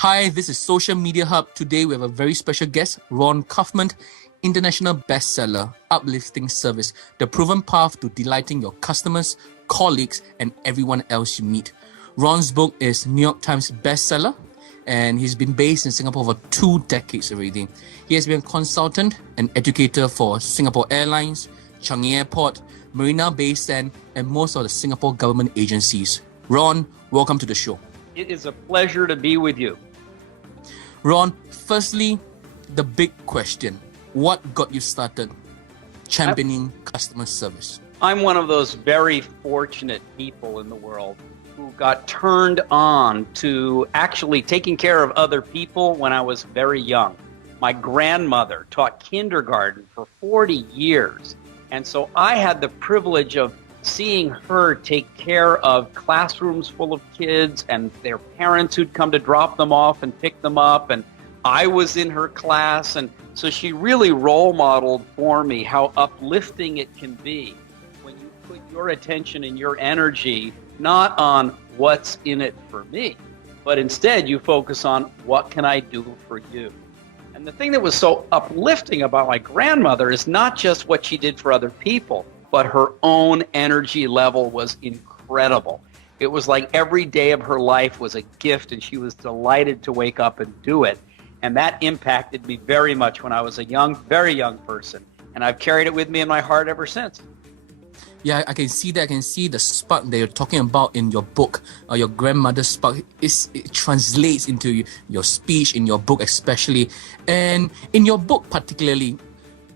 Hi, this is Social Media Hub. Today we have a very special guest, Ron Kaufman, international bestseller, Uplifting service, the proven path to delighting your customers, colleagues, and everyone else you meet. Ron's book is New York Times bestseller, and he's been based in Singapore for 2 decades already. He has been a consultant and educator for Singapore Airlines, Changi Airport, Marina Bay Sands, and most of the Singapore government agencies. Ron, welcome to the show. It is a pleasure to be with you. Ron, firstly, the big question. What got you started championing customer service? I'm one of those very fortunate people in the world who got turned on to actually taking care of other people when I was very young. My grandmother taught kindergarten for 40 years, and so I had the privilege of seeing her take care of classrooms full of kids and their parents who'd come to drop them off and pick them up, and I was in her class, and so she really role modeled for me how uplifting it can be when you put your attention and your energy not on what's in it for me, but instead you focus on what can I do for you. And the thing that was so uplifting about my grandmother is not just what she did for other people, but her own energy level was incredible. It was like every day of her life was a gift, and she was delighted to wake up and do it. And that impacted me very much when I was a very young person. And I've carried it with me in my heart ever since. Yeah, I can see that. I can see the spark that you're talking about in your book, your grandmother's spark. It translates into your speech, in your book especially. And in your book particularly,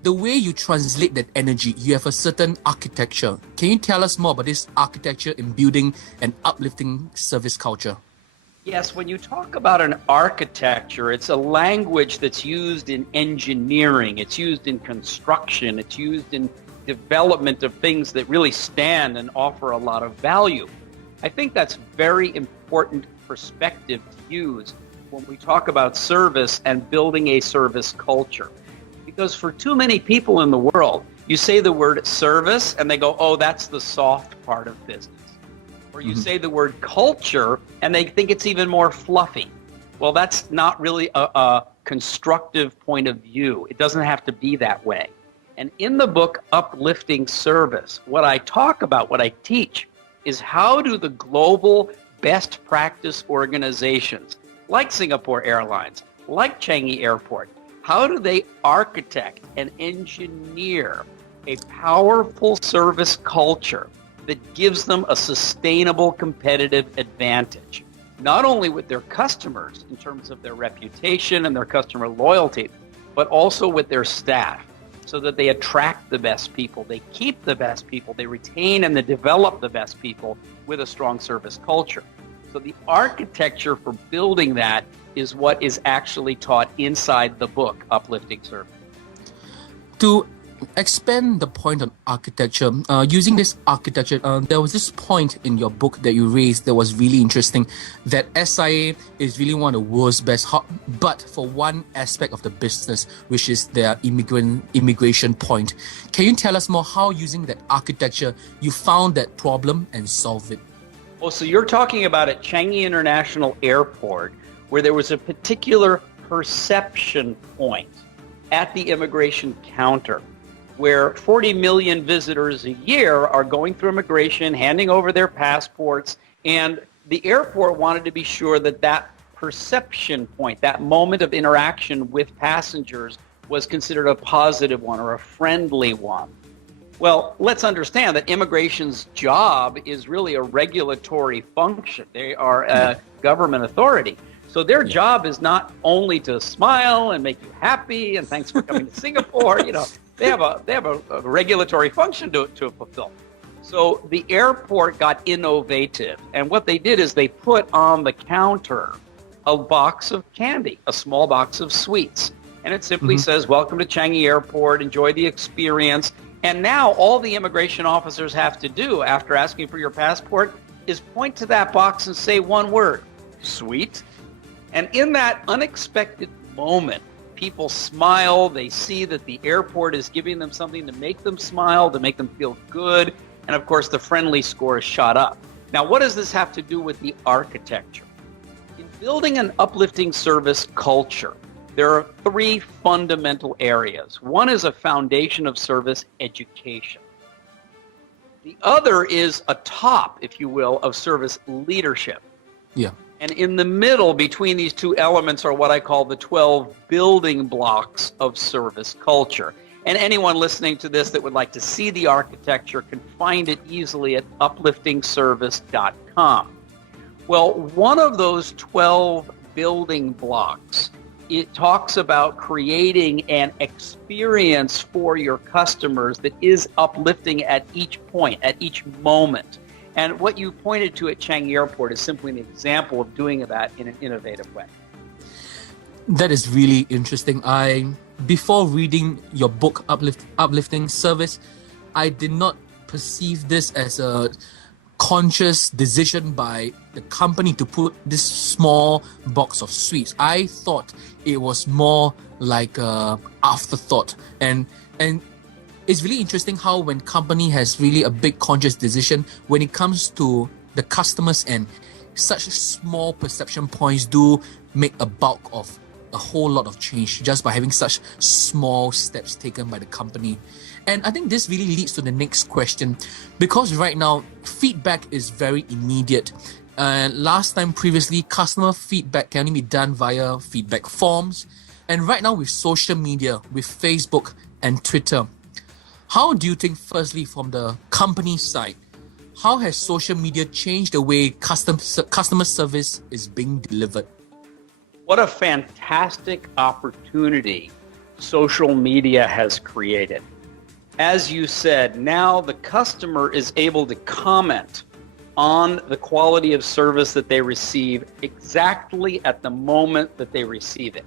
the way you translate that energy, you have a certain architecture. Can you tell us more about this architecture in building an uplifting service culture? Yes, when you talk about an architecture, it's a language that's used in engineering, it's used in construction, it's used in development of things that really stand and offer a lot of value. I think that's very important perspective to use when we talk about service and building a service culture. Because for too many people in the world, you say the word service and they go, oh, that's the soft part of business. Or you say the word culture and they think it's even more fluffy. Well, that's not really a constructive point of view. It doesn't have to be that way. And in the book, Uplifting Service, what I talk about, what I teach, is how do the global best practice organizations, like Singapore Airlines, like Changi Airport, how do they architect and engineer a powerful service culture that gives them a sustainable competitive advantage, not only with their customers in terms of their reputation and their customer loyalty, but also with their staff, so that they attract the best people, they keep the best people, they retain and they develop the best people with a strong service culture. So the architecture for building that is what is actually taught inside the book, Uplifting Service. To expand the point on architecture, using this architecture, there was this point in your book that you raised that was really interesting, that SIA is really one of the world's best, but for one aspect of the business, which is their immigration point. Can you tell us more how, using that architecture, you found that problem and solved it? Well, so you're talking about at Changi International Airport, where there was a particular perception point at the immigration counter, where 40 million visitors a year are going through immigration, handing over their passports, and the airport wanted to be sure that that perception point, that moment of interaction with passengers, was considered a positive one or a friendly one. Well, let's understand that immigration's job is really a regulatory function. They are a government authority. So their job is not only to smile and make you happy and thanks for coming to Singapore. They have a regulatory function to fulfill. So the airport got innovative, and what they did is they put on the counter a box of candy, a small box of sweets, and it simply says, "Welcome to Changi Airport. Enjoy the experience." And now all the immigration officers have to do after asking for your passport is point to that box and say one word: sweet. And in that unexpected moment, people smile. They see that the airport is giving them something to make them smile, to make them feel good. And of course, the friendly score is shot up. Now, what does this have to do with the architecture? In Building an uplifting service culture. There are three fundamental areas. One is a foundation of service education. The other is a top, if you will, of service leadership. Yeah. And in the middle, between these two elements, are what I call the 12 building blocks of service culture. And anyone listening to this that would like to see the architecture can find it easily at upliftingservice.com. Well, one of those 12 building blocks, it talks about creating an experience for your customers that is uplifting at each point, at each moment. And what you pointed to at Changi Airport is simply an example of doing that in an innovative way. That is really interesting. Before reading your book, Uplifting Service, I did not perceive this as a conscious decision by the company to put this small box of sweets. I thought it was more like a afterthought, and it's really interesting how when company has really a big conscious decision when it comes to the customers, and such small perception points do make a bulk of a whole lot of change just by having such small steps taken by the company. And I think this really leads to the next question, because right now feedback is very immediate. Previously, customer feedback can only be done via feedback forms. And right now with social media, with Facebook and Twitter, how do you think, firstly, from the company side, how has social media changed the way customer service is being delivered? What a fantastic opportunity social media has created. As you said, now the customer is able to comment on the quality of service that they receive exactly at the moment that they receive it.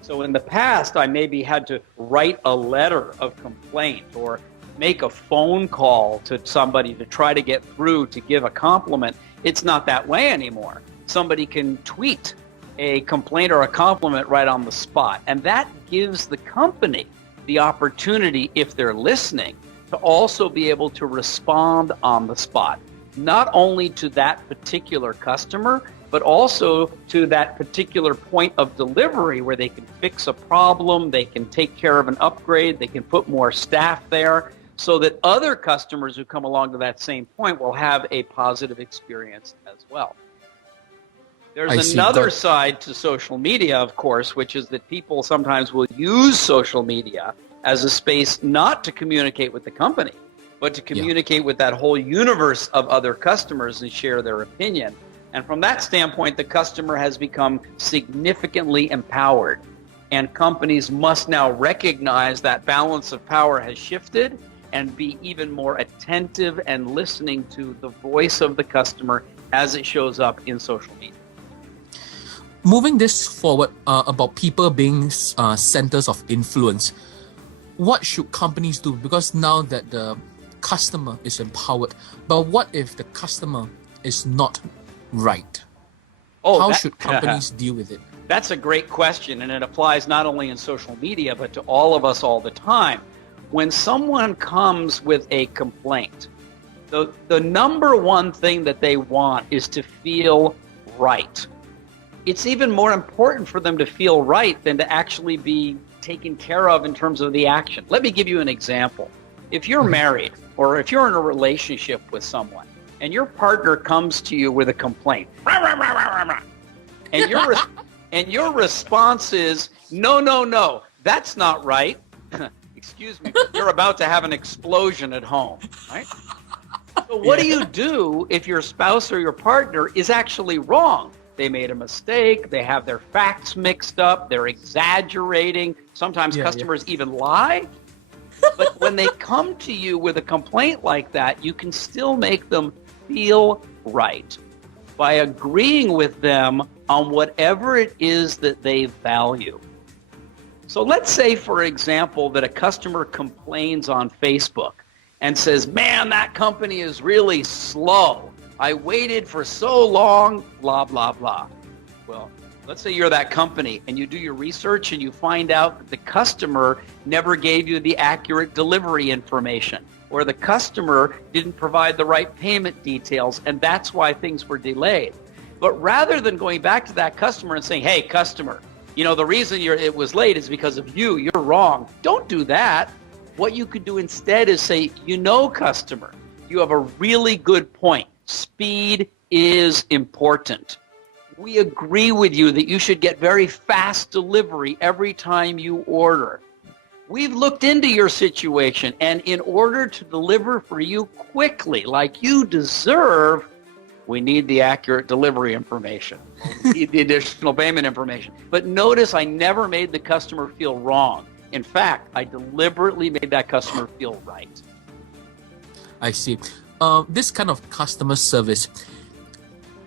So in the past, I maybe had to write a letter of complaint or make a phone call to somebody to try to get through to give a compliment. It's not that way anymore. Somebody can tweet a complaint or a compliment right on the spot. And that gives the company the opportunity, if they're listening, to also be able to respond on the spot, not only to that particular customer, but also to that particular point of delivery where they can fix a problem, they can take care of an upgrade, they can put more staff there, so that other customers who come along to that same point will have a positive experience as well. There's another side to social media, of course, which is that people sometimes will use social media as a space not to communicate with the company, but to communicate with that whole universe of other customers and share their opinion. And from that standpoint, the customer has become significantly empowered. And companies must now recognize that balance of power has shifted and be even more attentive and listening to the voice of the customer as it shows up in social media. Moving this forward about people being centers of influence, what should companies do? Because now that the customer is empowered, but what if the customer is not right? How should companies deal with it? That's a great question, and it applies not only in social media, but to all of us all the time. When someone comes with a complaint, the number one thing that they want is to feel right. It's even more important for them to feel right than to actually be taken care of in terms of the action. Let me give you an example. If you're married or if you're in a relationship with someone and your partner comes to you with a complaint, and your response is, no, that's not right. Excuse me, but you're about to have an explosion at home, right? So what do you do if your spouse or your partner is actually wrong? They made a mistake, they have their facts mixed up, they're exaggerating. Sometimes customers even lie. But when they come to you with a complaint like that, you can still make them feel right by agreeing with them on whatever it is that they value. So let's say, for example, that a customer complains on Facebook and says, man, that company is really slow. I waited for so long, blah, blah, blah. Well, let's say you're that company and you do your research and you find out that the customer never gave you the accurate delivery information, or the customer didn't provide the right payment details, and that's why things were delayed. But rather than going back to that customer and saying, hey, customer, the reason it was late is because of you. You're wrong. Don't do that. What you could do instead is say, customer, you have a really good point. Speed is important. We agree with you that you should get very fast delivery every time you order. We've looked into your situation, and in order to deliver for you quickly, like you deserve, we need the accurate delivery information. We need the additional payment information. But notice I never made the customer feel wrong. In fact, I deliberately made that customer feel right. I see. This kind of customer service,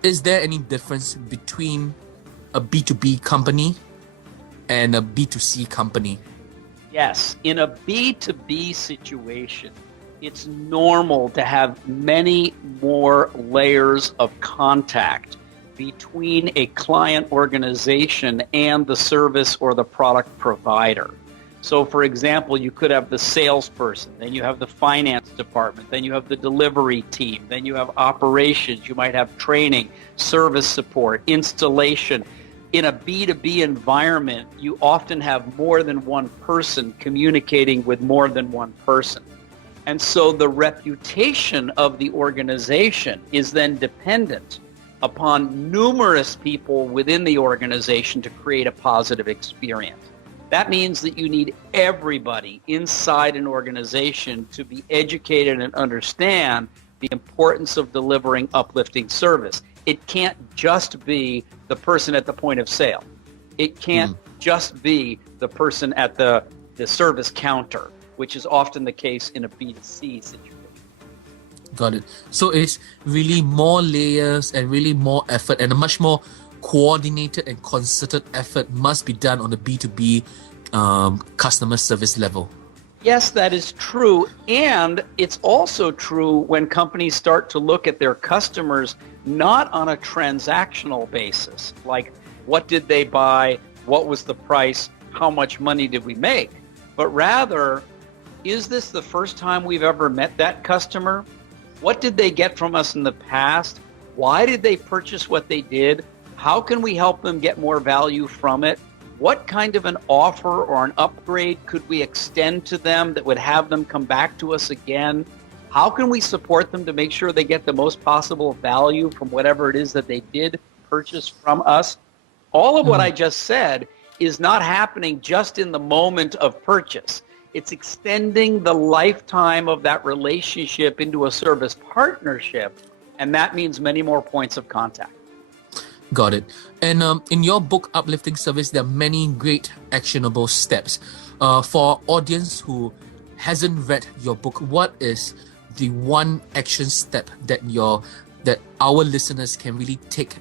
is there any difference between a B2B company and a B2C company? Yes. In a B2B situation, it's normal to have many more layers of contact between a client organization and the service or the product provider. So, for example, you could have the salesperson, then you have the finance department, then you have the delivery team, then you have operations, you might have training, service support, installation. In a B2B environment, you often have more than one person communicating with more than one person. And so the reputation of the organization is then dependent upon numerous people within the organization to create a positive experience. That means that you need everybody inside an organization to be educated and understand the importance of delivering uplifting service. It can't just be the person at the point of sale. It can't just be the person at the service counter, which is often the case in a B2C situation. Got it. So it's really more layers and really more effort, and a much more coordinated and concerted effort must be done on the B2B customer service level. Yes, that is true. And it's also true when companies start to look at their customers not on a transactional basis, like what did they buy, what was the price, how much money did we make, but rather, is this the first time we've ever met that customer? What did they get from us in the past? Why did they purchase what they did? How can we help them get more value from it? What kind of an offer or an upgrade could we extend to them that would have them come back to us again? How can we support them to make sure they get the most possible value from whatever it is that they did purchase from us? All of what I just said is not happening just in the moment of purchase. It's extending the lifetime of that relationship into a service partnership, and that means many more points of contact. Got it. And in your book, Uplifting Service, there are many great actionable steps. For our audience who hasn't read your book, what is the one action step that our listeners can really take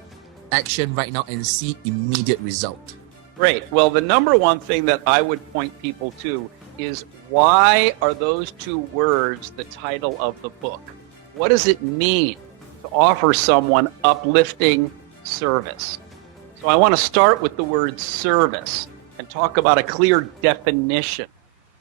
action right now and see immediate result? Great. Well, the number one thing that I would point people to is, why are those two words the title of the book? What does it mean to offer someone uplifting service? So I want to start with the word service and talk about a clear definition.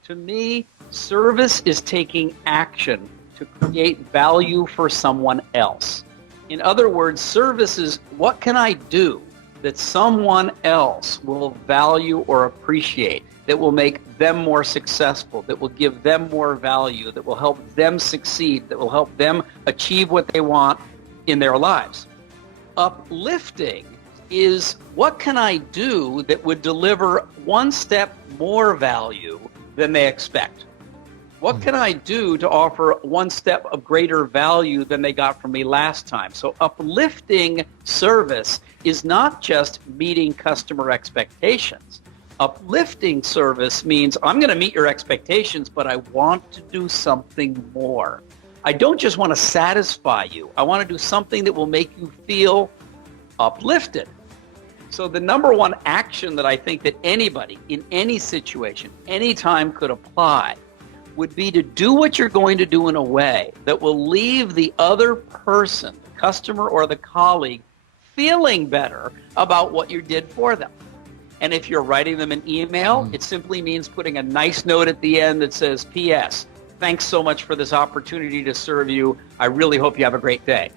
To me, service is taking action to create value for someone else. In other words, service is, what can I do that someone else will value or appreciate, that will make them more successful, that will give them more value, that will help them succeed, that will help them achieve what they want in their lives. Uplifting is, what can I do that would deliver one step more value than they expect? What can I do to offer one step of greater value than they got from me last time? So uplifting service is not just meeting customer expectations. Uplifting service means, I'm going to meet your expectations, but I want to do something more. I don't just want to satisfy you. I want to do something that will make you feel uplifted. So the number one action that I think that anybody in any situation, anytime could apply would be to do what you're going to do in a way that will leave the other person, the customer or the colleague, feeling better about what you did for them. And if you're writing them an email, it simply means putting a nice note at the end that says, P.S., thanks so much for this opportunity to serve you. I really hope you have a great day.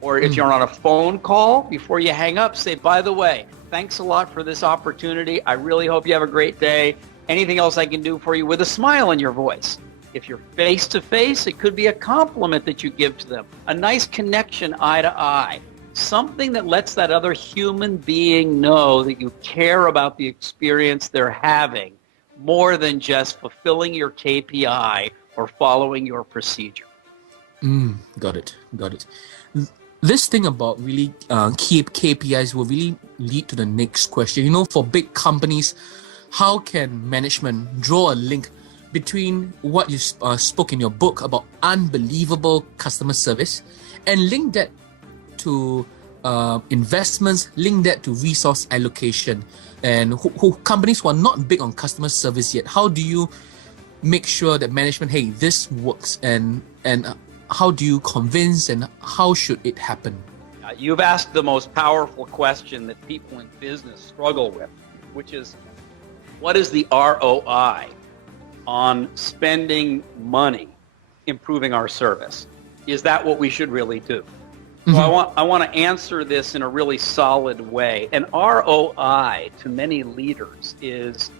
Or if you're on a phone call, before you hang up, say, by the way, thanks a lot for this opportunity. I really hope you have a great day. Anything else I can do for you, with a smile in your voice. If you're face to face, it could be a compliment that you give to them, a nice connection eye to eye, something that lets that other human being know that you care about the experience they're having more than just fulfilling your KPI or following your procedure. Got it. This thing about really KPIs will really lead to the next question. You know, for big companies, how can management draw a link between what you spoke in your book about unbelievable customer service and link that to investments, link that to resource allocation? And who companies who are not big on customer service yet, how do you make sure that management, hey, this works, and how do you convince, and how should it happen? You've asked the most powerful question that people in business struggle with, which is, what is the ROI on spending money improving our service? Is that what we should really do? So I want to answer this in a really solid way. An ROI to many leaders is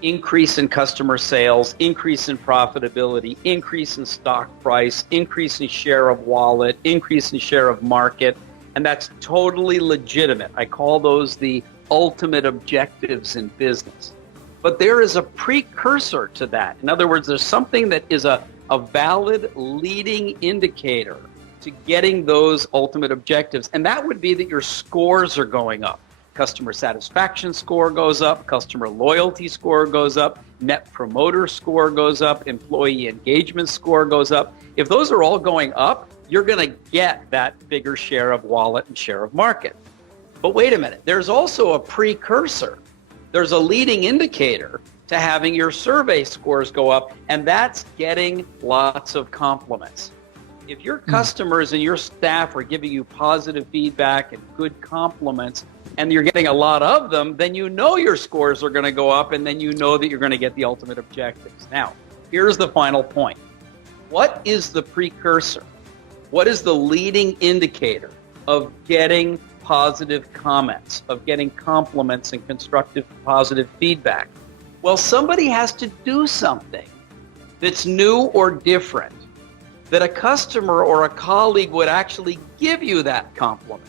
increase in customer sales, increase in profitability, increase in stock price, increase in share of wallet, increase in share of market, and that's totally legitimate. I call those the ultimate objectives in business. But there is a precursor to that. In other words, there's something that is a valid leading indicator to getting those ultimate objectives, and that would be that your scores are going up. Customer satisfaction score goes up, customer loyalty score goes up, net promoter score goes up, employee engagement score goes up. If those are all going up, you're going to get that bigger share of wallet and share of market. But wait a minute, there's also a precursor. There's a leading indicator to having your survey scores go up, and that's getting lots of compliments. If your customers and your staff are giving you positive feedback and good compliments, and you're getting a lot of them, then you know your scores are going to go up, and then you know that you're going to get the ultimate objectives. Now, here's the final point. What is the precursor? What is the leading indicator of getting positive comments, of getting compliments and constructive positive feedback? Well, somebody has to do something that's new or different, that a customer or a colleague would actually give you that compliment.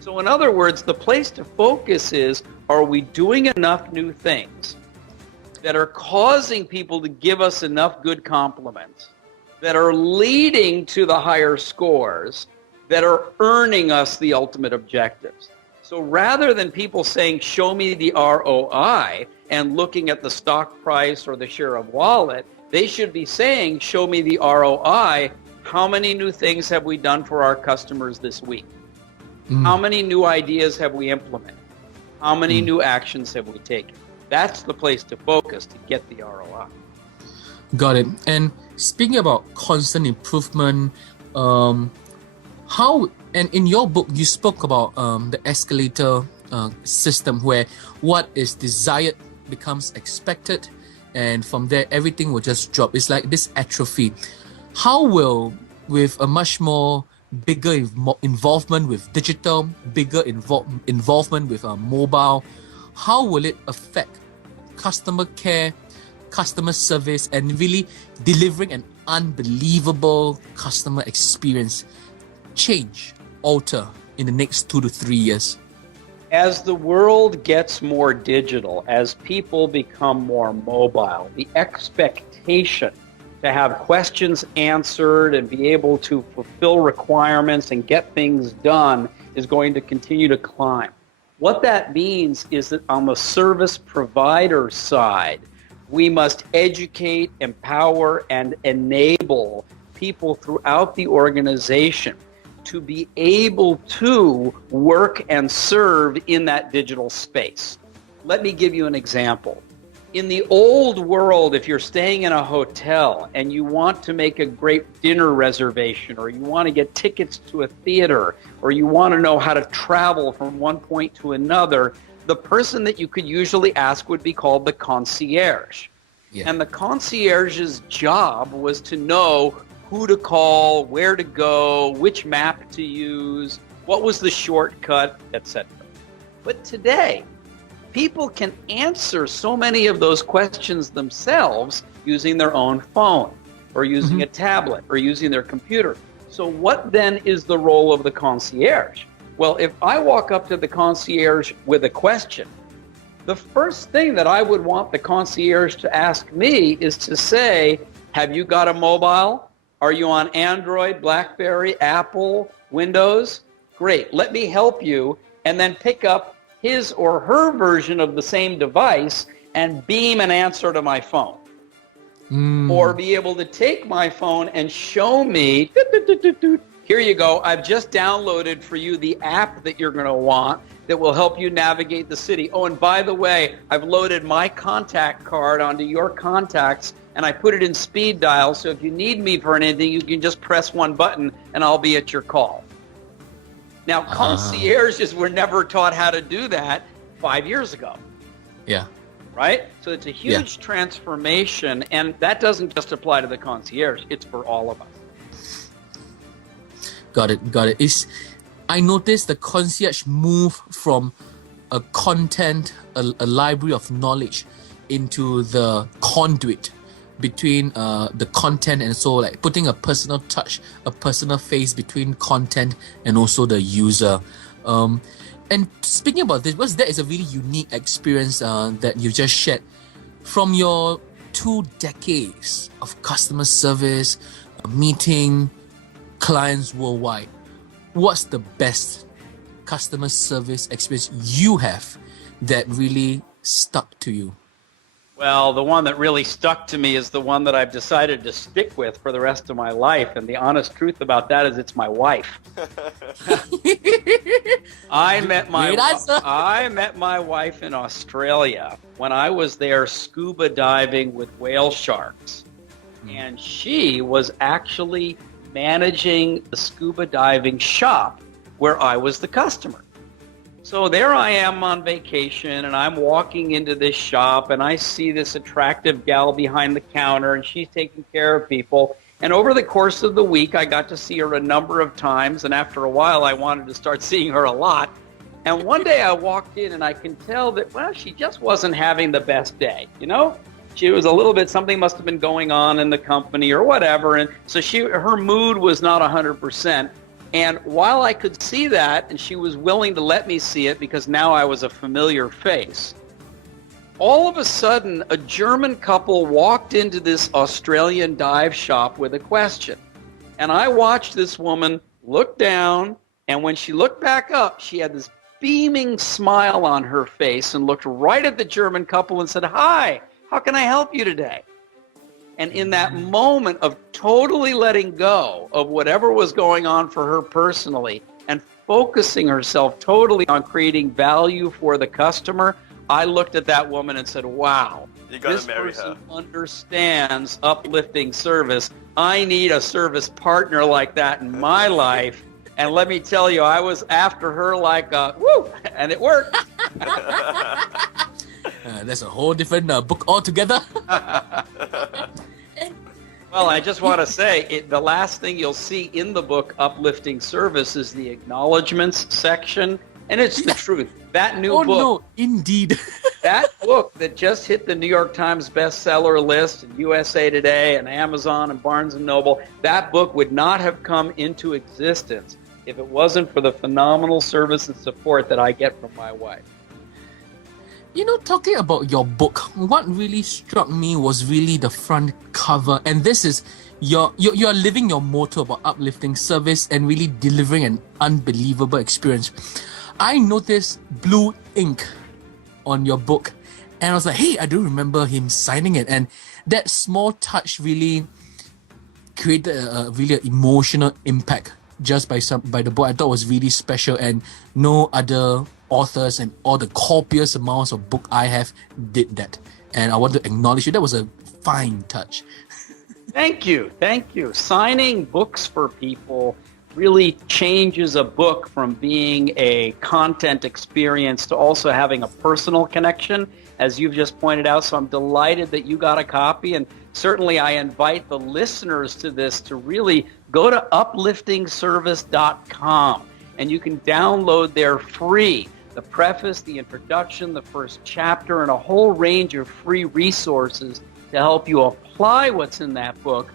So in other words, the place to focus is, are we doing enough new things that are causing people to give us enough good compliments, that are leading to the higher scores, that are earning us the ultimate objectives? So rather than people saying, show me the ROI, and looking at the stock price or the share of wallet, they should be saying, show me the ROI. How many new things have we done for our customers this week? How many new ideas have we implemented? How many new actions have we taken? That's the place to focus to get the ROI. Got it. And speaking about constant improvement, how, and in your book, you spoke about the escalator system, where what is desired becomes expected, and from there, everything will just drop. It's like this atrophy. How will, with a much more bigger involvement with digital, bigger involvement with mobile, how will it affect customer care, customer service, and really delivering an unbelievable customer experience change, alter in the next 2 to 3 years? As the world gets more digital, as people become more mobile, the expectation to have questions answered and be able to fulfill requirements and get things done is going to continue to climb. What that means is that on the service provider side, we must educate, empower, and enable people throughout the organization to be able to work and serve in that digital space. Let me give you an example. In the old world, if you're staying in a hotel and you want to make a great dinner reservation, or you want to get tickets to a theater, or you want to know how to travel from one point to another, the person that you could usually ask would be called the concierge. Yeah. And the concierge's job was to know who to call, where to go, which map to use, what was the shortcut, etc. But today, people can answer so many of those questions themselves using their own phone or using a tablet or using their computer. So what then is the role of the concierge? Well, if I walk up to the concierge with a question, the first thing that I would want the concierge to ask me is to say, have you got a mobile? Are you on Android, BlackBerry, Apple, Windows? Great, let me help you, and then pick up his or her version of the same device and beam an answer to my phone. Or be able to take my phone and show me, here you go, I've just downloaded for you the app that you're going to want that will help you navigate the city. Oh, and by the way, I've loaded my contact card onto your contacts, and I put it in speed dial, so if you need me for anything, you can just press one button, and I'll be at your call. Now, concierges were never taught how to do that 5 years ago. Yeah. Right? So it's a huge transformation, and that doesn't just apply to the concierge. It's for all of us. Got it. I noticed the concierge move from a content, a library of knowledge, into the conduit between the content, and so like putting a personal touch, a personal face between content and also the user. And speaking about this, because that is a really unique experience that you just shared from your 2 decades of customer service, meeting clients worldwide. What's the best customer service experience you have that really stuck to you? Well, the one that really stuck to me is the one that I've decided to stick with for the rest of my life. And the honest truth about that is it's my wife. I met my wife in Australia when I was there scuba diving with whale sharks. And she was actually managing the scuba diving shop where I was the customer. So there I am on vacation, and I'm walking into this shop, and I see this attractive gal behind the counter, and she's taking care of people. And over the course of the week, I got to see her a number of times, and after a while, I wanted to start seeing her a lot. And one day I walked in, and I can tell that, well, she just wasn't having the best day, you know? She was a little bit, something must have been going on in the company or whatever, and so her mood was not 100%. And while I could see that, and she was willing to let me see it because now I was a familiar face, all of a sudden a German couple walked into this Australian dive shop with a question. And I watched this woman look down, and when she looked back up, she had this beaming smile on her face and looked right at the German couple and said, "Hi, how can I help you today?" And in that moment of totally letting go of whatever was going on for her personally and focusing herself totally on creating value for the customer, I looked at that woman and said, wow, this person understands uplifting service. I need a service partner like that in my life. And let me tell you, I was after her like, woo, and it worked. That's a whole different book altogether. Well, I just want to say, the last thing you'll see in the book, Uplifting Service, is the acknowledgments section. And it's the truth. That new book. Oh, no, indeed. That book that just hit the New York Times bestseller list, and USA Today, and Amazon, and Barnes & Noble, that book would not have come into existence if it wasn't for the phenomenal service and support that I get from my wife. You know, talking about your book, what really struck me was really the front cover. And this is, you're living your motto about uplifting service and really delivering an unbelievable experience. I noticed blue ink on your book, and I was like, hey, I do remember him signing it. And that small touch really created a really emotional impact just by the book. I thought it was really special, and no other authors and all the copious amounts of book I have did that. And I want to acknowledge you. That was a fine touch. Thank you. Signing books for people really changes a book from being a content experience to also having a personal connection, as you've just pointed out. So I'm delighted that you got a copy. And certainly I invite the listeners to this to really go to upliftingservice.com, and you can download there free the preface, the introduction, the first chapter, and a whole range of free resources to help you apply what's in that book,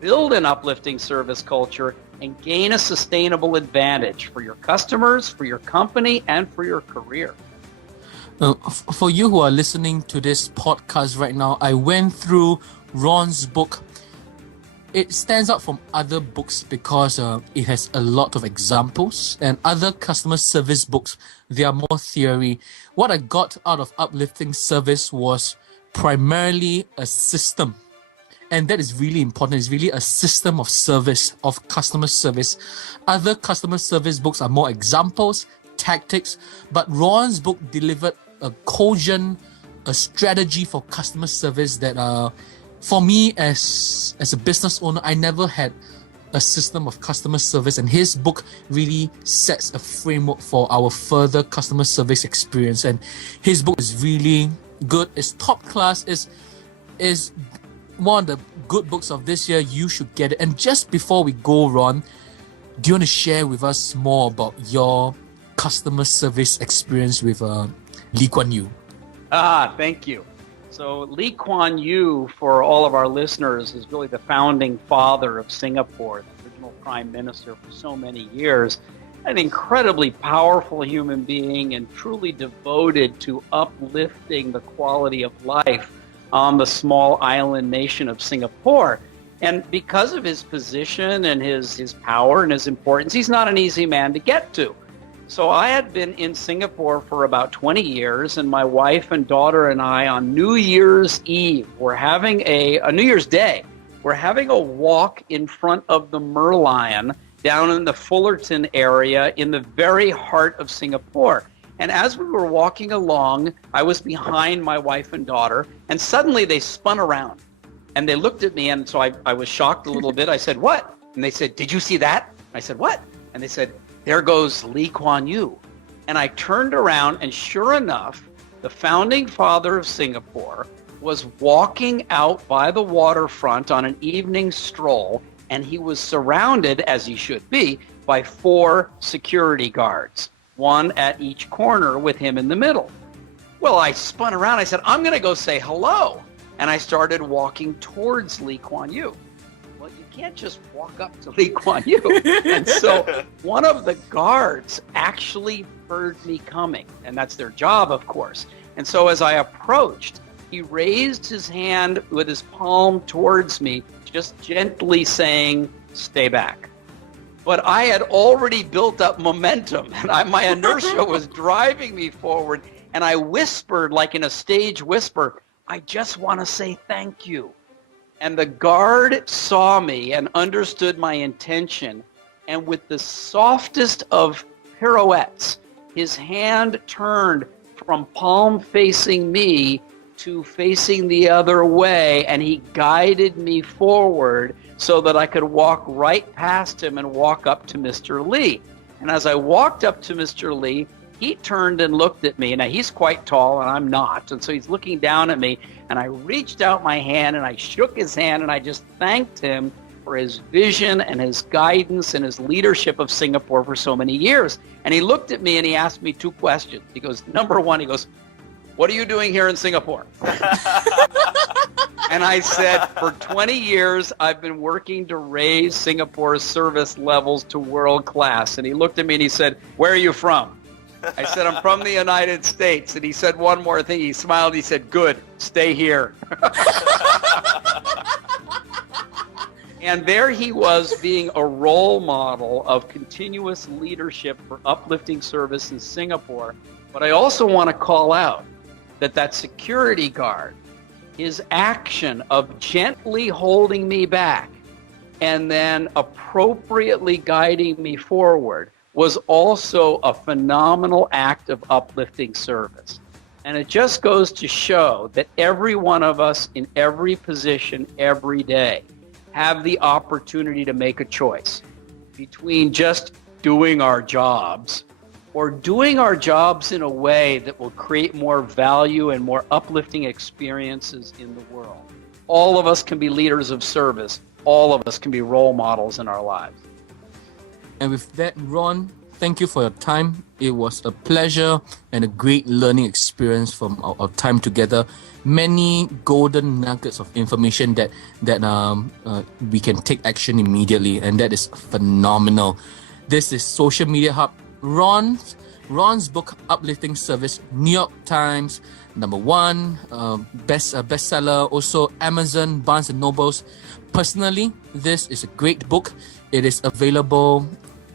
build an uplifting service culture, and gain a sustainable advantage for your customers, for your company, and for your career. For you who are listening to this podcast right now, I went through Ron's book. It stands out from other books because it has a lot of examples, and other customer service books, they are more theory. What I got out of Uplifting Service was primarily a system. And that is really important. It's really a system of service, of customer service. Other customer service books are more examples, tactics, but Ron's book delivered a cogent, a strategy for customer service that for me as a business owner, I never had a system of customer service, and his book really sets a framework for our further customer service experience. And his book is really good. It's top class. Is one of the good books of this year. You should get it. And just before we go, Ron, do you want to share with us more about your customer service experience with Lee Kuan Yew? Thank you. So Lee Kuan Yew, for all of our listeners, is really the founding father of Singapore, the original prime minister for so many years. An incredibly powerful human being and truly devoted to uplifting the quality of life on the small island nation of Singapore. And because of his position and his power and his importance, he's not an easy man to get to. So I had been in Singapore for about 20 years, and my wife and daughter and I on New Year's Eve, we're having a New Year's Day, we're having a walk in front of the Merlion down in the Fullerton area in the very heart of Singapore. And as we were walking along, I was behind my wife and daughter, and suddenly they spun around and they looked at me, and so I was shocked a little bit. I said, "What?" And they said, "Did you see that?" I said, "What?" And they said, "There goes Lee Kuan Yew." And I turned around, and sure enough, the founding father of Singapore was walking out by the waterfront on an evening stroll, and he was surrounded, as he should be, by 4 security guards, one at each corner with him in the middle. Well, I spun around. I said, "I'm going to go say hello." And I started walking towards Lee Kuan Yew. Well, you can't just walk up to Lee Kuan Yew. And so one of the guards actually heard me coming, and that's their job, of course. And so as I approached, he raised his hand with his palm towards me, just gently saying, "Stay back." But I had already built up momentum, and my inertia was driving me forward, and I whispered, like in a stage whisper, "I just want to say thank you." And the guard saw me and understood my intention, and with the softest of pirouettes, his hand turned from palm facing me to facing the other way, and he guided me forward so that I could walk right past him and walk up to Mr. Lee. And as I walked up to Mr. Lee, he turned and looked at me. Now, he's quite tall, and I'm not, and so he's looking down at me, and I reached out my hand, and I shook his hand, and I just thanked him for his vision and his guidance and his leadership of Singapore for so many years. And he looked at me, and he asked me 2 questions. He goes, number one, he goes, "What are you doing here in Singapore?" And I said, "For 20 years, I've been working to raise Singapore's service levels to world class." And he looked at me and he said, "Where are you from?" I said, "I'm from the United States." And he said one more thing. He smiled. He said, "Good, stay here." And there he was, being a role model of continuous leadership for uplifting service in Singapore. But I also want to call out that security guard, his action of gently holding me back and then appropriately guiding me forward was also a phenomenal act of uplifting service. And it just goes to show that every one of us in every position every day have the opportunity to make a choice between just doing our jobs or doing our jobs in a way that will create more value and more uplifting experiences in the world. All of us can be leaders of service. All of us can be role models in our lives. And with that, Ron, thank you for your time. It was a pleasure and a great learning experience from our time together. Many golden nuggets of information that we can take action immediately, and that is phenomenal. This is Social Media Hub. Ron's book, Uplifting Service, New York Times, #1, bestseller, also Amazon, Barnes & Nobles. Personally, this is a great book. It is available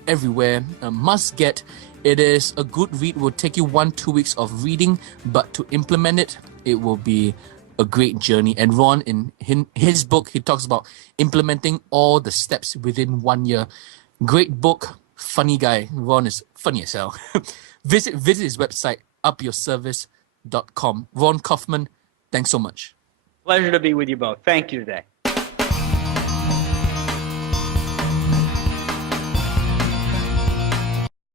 everywhere, a must get. It is a good read. It will take you 1-2 weeks of reading, but to implement it, it will be a great journey. And Ron, in his book, he talks about implementing all the steps within 1 year. Great book, funny guy. Ron is funny as hell. Visit his website, upyourservice.com. Ron Kaufman, thanks so much. Pleasure to be with you both. Thank you today.